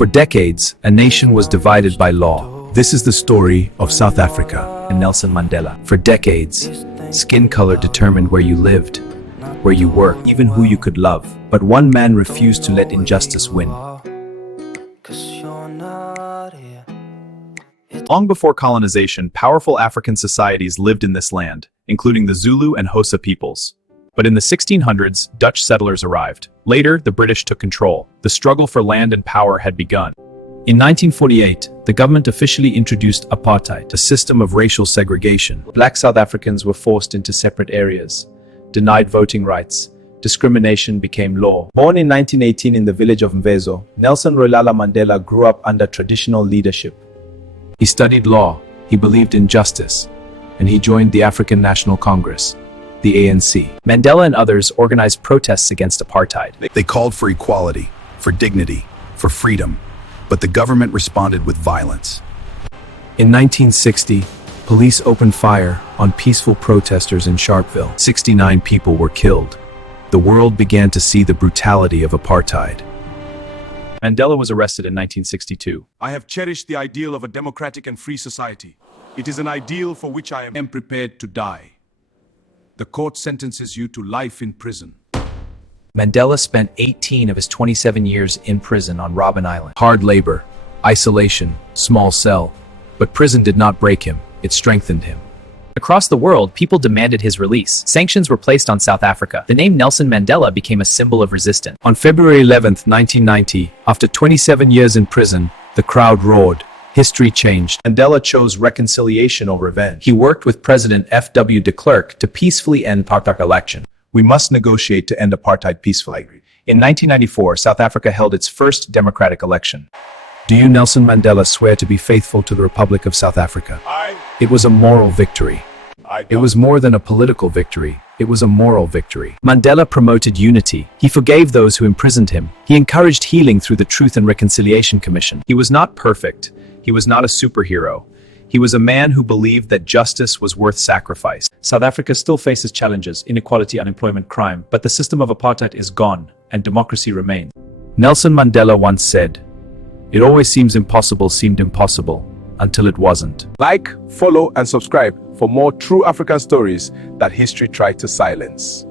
For decades, a nation was divided by law. This is the story of South Africa and Nelson Mandela. For decades, skin color determined where you lived, where you worked, even who you could love. But one man refused to let injustice win. Long before colonization, powerful African societies lived in this land, including the Zulu and Xhosa peoples. But in the 1600s, Dutch settlers arrived. Later, the British took control. The struggle for land and power had begun. In 1948, the government officially introduced apartheid, a system of racial segregation. Black South Africans were forced into separate areas, denied voting rights. Discrimination became law. Born in 1918 in the village of Mvezo, Nelson Rolihlahla Mandela grew up under traditional leadership. He studied law, he believed in justice, and he joined the African National Congress, the ANC. Mandela and others organized protests against apartheid. They called for equality, for dignity, for freedom, but the government responded with violence. In 1960, police opened fire on peaceful protesters in Sharpeville. 69 people were killed. The world began to see the brutality of apartheid. Mandela was arrested in 1962. I have cherished the ideal of a democratic and free society. It is an ideal for which I am prepared to die. The court sentences you to life in prison. Mandela spent 18 of his 27 years in prison on Robben Island. Hard labor, isolation, small cell. But prison did not break him, it strengthened him. Across the world, people demanded his release. Sanctions were placed on South Africa. The name Nelson Mandela became a symbol of resistance. On February 11, 1990, after 27 years in prison, the crowd roared. History changed. Mandela chose reconciliation over revenge. He worked with President F.W. de Klerk to peacefully end apartheid election. We must negotiate to end apartheid peacefully. In 1994, South Africa held its first democratic election. Do you, Nelson Mandela, swear to be faithful to the Republic of South Africa? It was a moral victory. It was more than a political victory. It was a moral victory. Mandela promoted unity. He forgave those who imprisoned him. He encouraged healing through the Truth and Reconciliation Commission. He was not perfect. He was not a superhero. He was a man who believed that justice was worth sacrifice. South Africa still faces challenges, inequality, unemployment, crime, but the system of apartheid is gone and democracy remains. Nelson Mandela once said, "It always seemed impossible until it wasn't." Like, follow, and subscribe for more true African stories that history tried to silence.